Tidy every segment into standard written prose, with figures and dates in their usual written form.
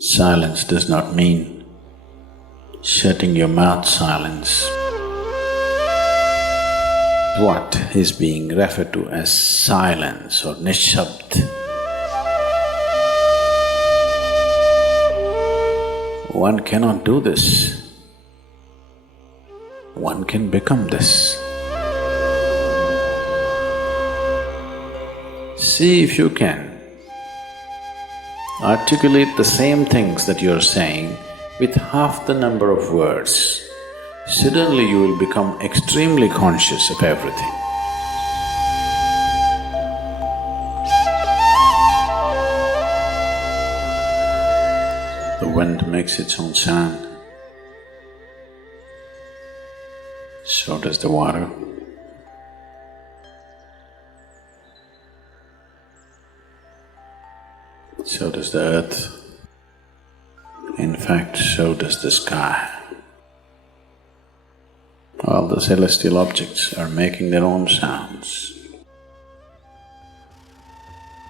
Silence does not mean shutting your mouth silence. What is being referred to as silence or nishabd? One cannot do this. One can become this. See if you can articulate the same things that you're saying with half the number of words. Suddenly you will become extremely conscious of everything. The wind makes its own sound, so does the water. So does the earth. In fact, so does the sky. All the celestial objects are making their own sounds.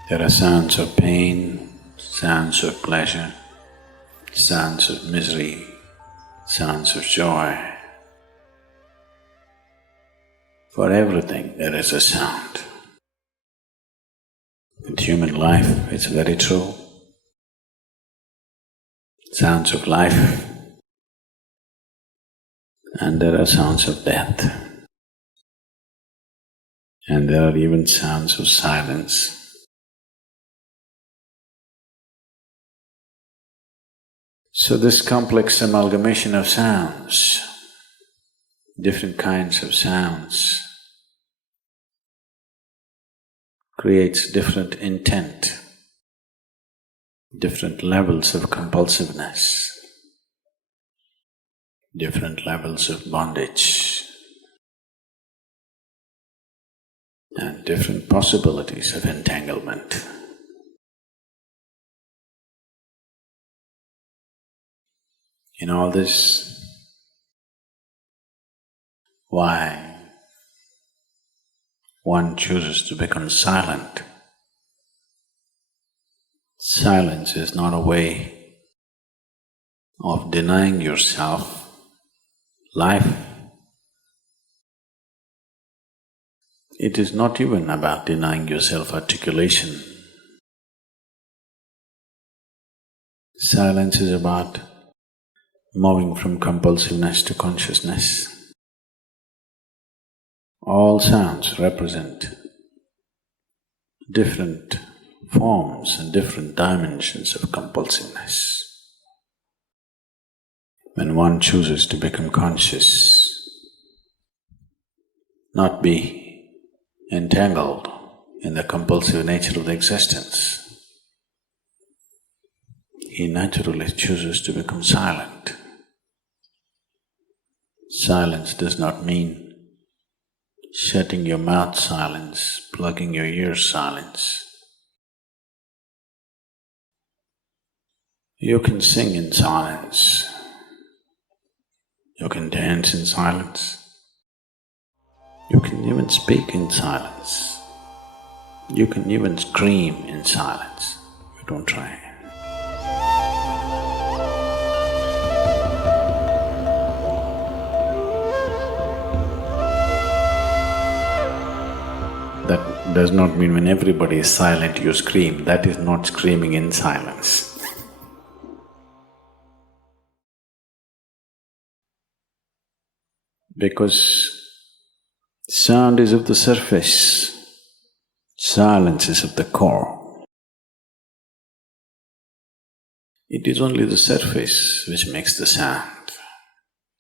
There are sounds of pain, sounds of pleasure, sounds of misery, sounds of joy. For everything there is a sound. With human life, it's very true. Sounds of life, and there are sounds of death, and there are even sounds of silence. So this complex amalgamation of sounds, different kinds of sounds, creates different intent, different levels of compulsiveness, different levels of bondage, and different possibilities of entanglement. In all this, why one chooses to become silent? Silence is not a way of denying yourself life. It is not even about denying yourself articulation. Silence is about moving from compulsiveness to consciousness. All sounds represent different forms and different dimensions of compulsiveness. When one chooses to become conscious, not be entangled in the compulsive nature of the existence, he naturally chooses to become silent. Silence does not mean shutting your mouth silence, plugging your ears silence. You can sing in silence, you can dance in silence, you can even speak in silence, you can even scream in silence. You don't try. That does not mean when everybody is silent you scream. That is not screaming in silence. Because sound is of the surface, silence is of the core. It is only the surface which makes the sound.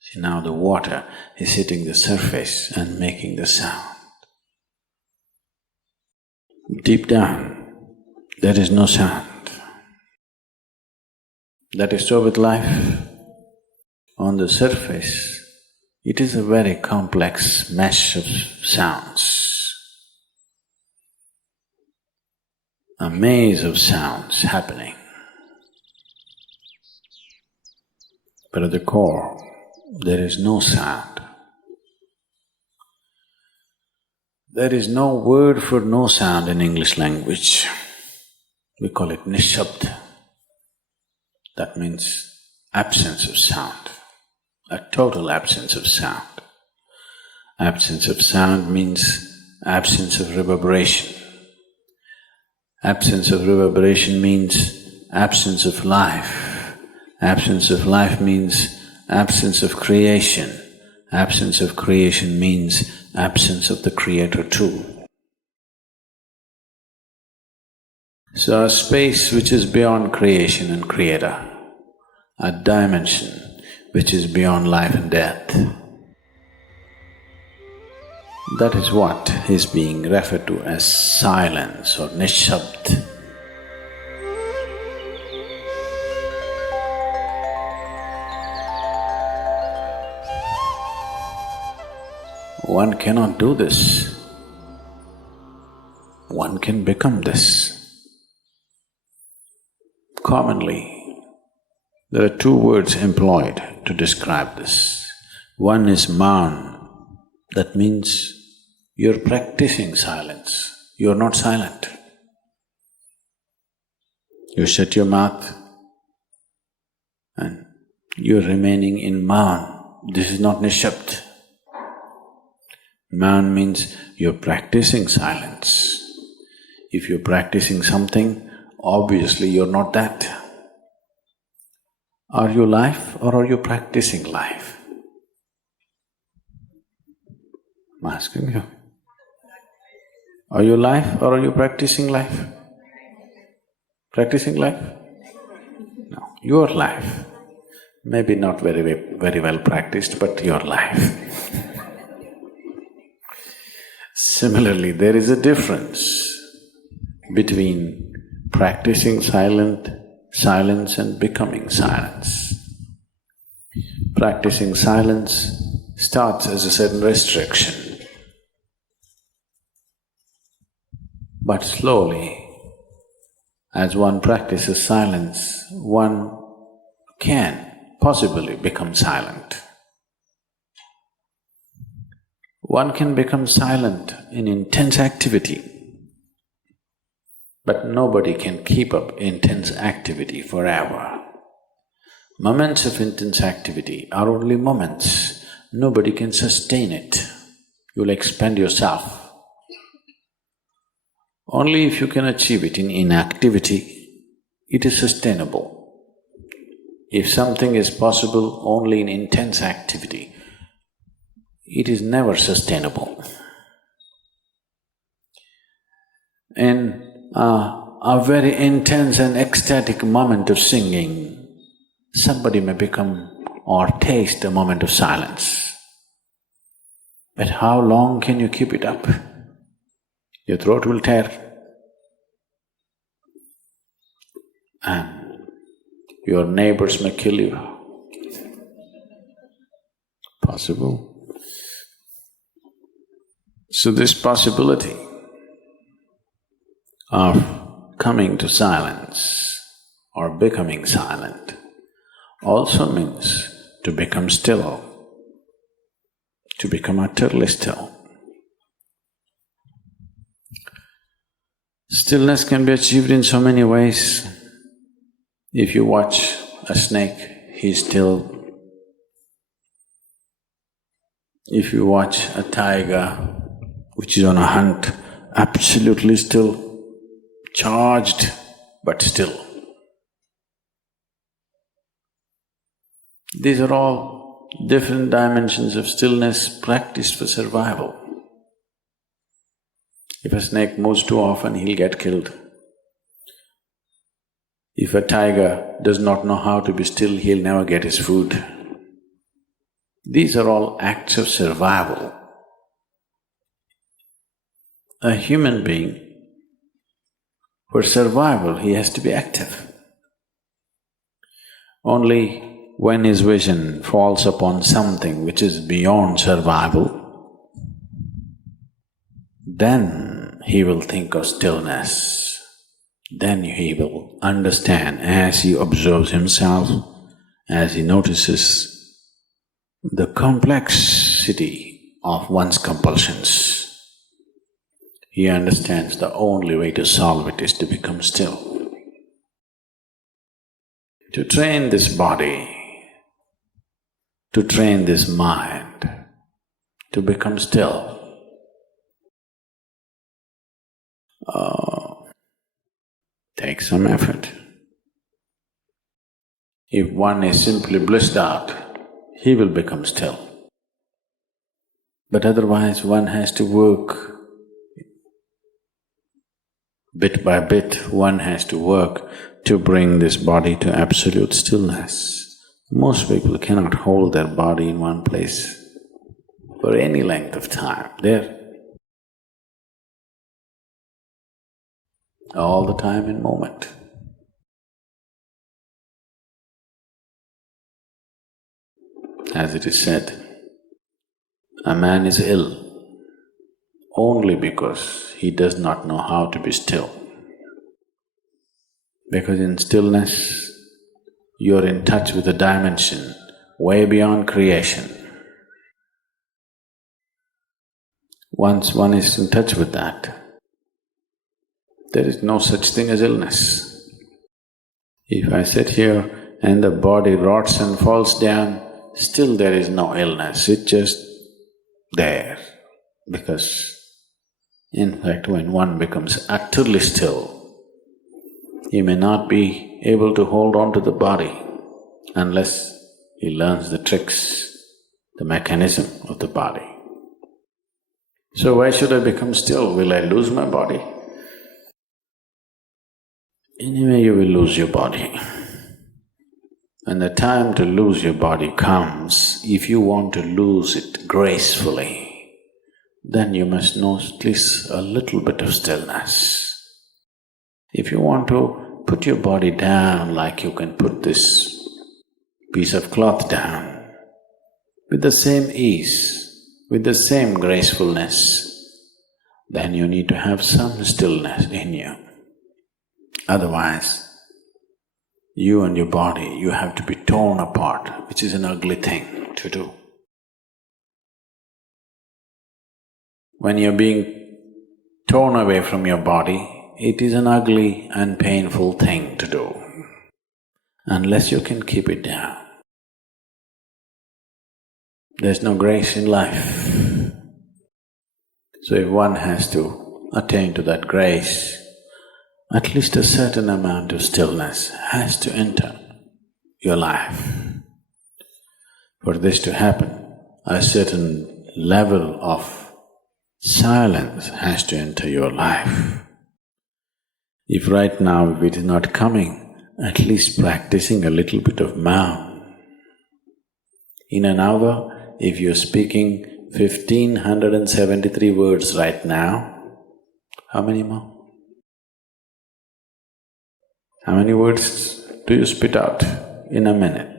See, now the water is hitting the surface and making the sound. Deep down, there is no sound. That is so with life. On the surface, it is a very complex mesh of sounds, a maze of sounds happening. But at the core, there is no sound. There is no word for no sound in English language. We call it nishabd. That means absence of sound, a total absence of sound. Absence of sound means absence of reverberation. Absence of reverberation means absence of life. Absence of life means absence of creation. Absence of creation means absence of the Creator too. So a space which is beyond creation and Creator, a dimension which is beyond life and death, that is what is being referred to as silence or nishabd. One cannot do this. One can become this. Commonly, there are two words employed to describe this. One is maun, that means you're practicing silence, you're not silent. You shut your mouth and you're remaining in maun. This is not nishabd. Maun means you're practicing silence. If you're practicing something, obviously you're not that. Are you life or are you practicing life? I'm asking you. Are you life or are you practicing life? Practicing life? No, your life. Maybe not very well practiced, but your life. Similarly, there is a difference between practicing silence and becoming silence. Practicing silence starts as a certain restriction, but slowly, as one practices silence, one can possibly become silent. One can become silent in intense activity, but nobody can keep up intense activity forever. Moments of intense activity are only moments, nobody can sustain it. You'll expend yourself. Only if you can achieve it in inactivity, it is sustainable. If something is possible only in intense activity, it is never sustainable. In a very intense and ecstatic moment of singing, somebody may become or taste a moment of silence. But how long can you keep it up? Your throat will tear. And your neighbors may kill you. Possible. So this possibility of coming to silence or becoming silent also means to become still, to become utterly still. Stillness can be achieved in so many ways. If you watch a snake, he's still. If you watch a tiger which is on a hunt, absolutely still, charged but still. These are all different dimensions of stillness practiced for survival. If a snake moves too often, he'll get killed. If a tiger does not know how to be still, he'll never get his food. These are all acts of survival. A human being, for survival, he has to be active. Only when his vision falls upon something which is beyond survival, then he will think of stillness. Then he will understand as he observes himself, as he notices the complexity of one's compulsions. He understands the only way to solve it is to become still. to train this body, to train this mind, to become still. Takes some effort. If one is simply blissed out, he will become still. But otherwise one has to work bit by bit, one has to work to bring this body to absolute stillness. Most people cannot hold their body in one place for any length of time. They're all the time in moment. As it is said, a man is ill only because he does not know how to be still. Because in stillness, you're in touch with a dimension way beyond creation. Once one is in touch with that, there is no such thing as illness. If I sit here and the body rots and falls down, still there is no illness, it's just there. Because in fact, when one becomes utterly still, he may not be able to hold on to the body unless he learns the tricks, the mechanism of the body. So why should I become still? Will I lose my body? Anyway, you will lose your body. When the time to lose your body comes, if you want to lose it gracefully, then you must know at least a little bit of stillness. If you want to put your body down like you can put this piece of cloth down, with the same ease, with the same gracefulness, then you need to have some stillness in you. Otherwise, you and your body, you have to be torn apart, which is an ugly thing to do. When you're being torn away from your body, it is an ugly and painful thing to do, unless you can keep it down. There's no grace in life. So if one has to attain to that grace, at least a certain amount of stillness has to enter your life. For this to happen, a certain level of silence has to enter your life. If right now it is not coming, at least practicing a little bit of Maun. In an hour, if you're speaking 1573 words right now, how many more? How many words do you spit out in a minute?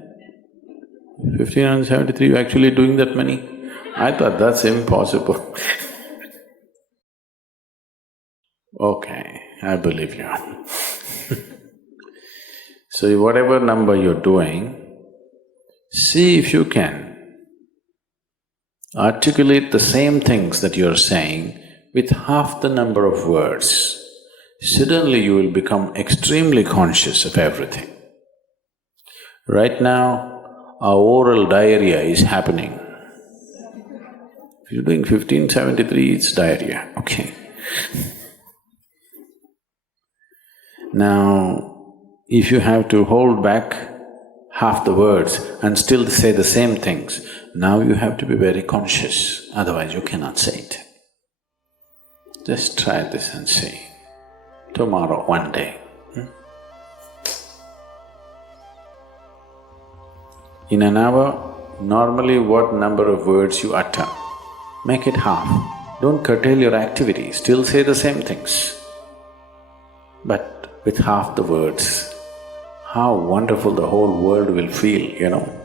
1573, you're actually doing that many? I thought that's impossible. Okay, I believe you. So whatever number you're doing, see if you can articulate the same things that you're saying with half the number of words. Suddenly you will become extremely conscious of everything. Right now, our oral diarrhea is happening. If you're doing 1573, it's diarrhea, okay. Now, if you have to hold back half the words and still say the same things, now you have to be very conscious, otherwise you cannot say it. Just try this and see. Tomorrow, one day. In an hour, normally what number of words you utter, make it half. Don't curtail your activity, still say the same things. But with half the words, how wonderful the whole world will feel, you know.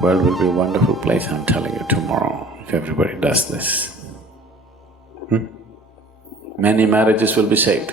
World will be a wonderful place, I'm telling you, tomorrow, if everybody does this. Many marriages will be saved.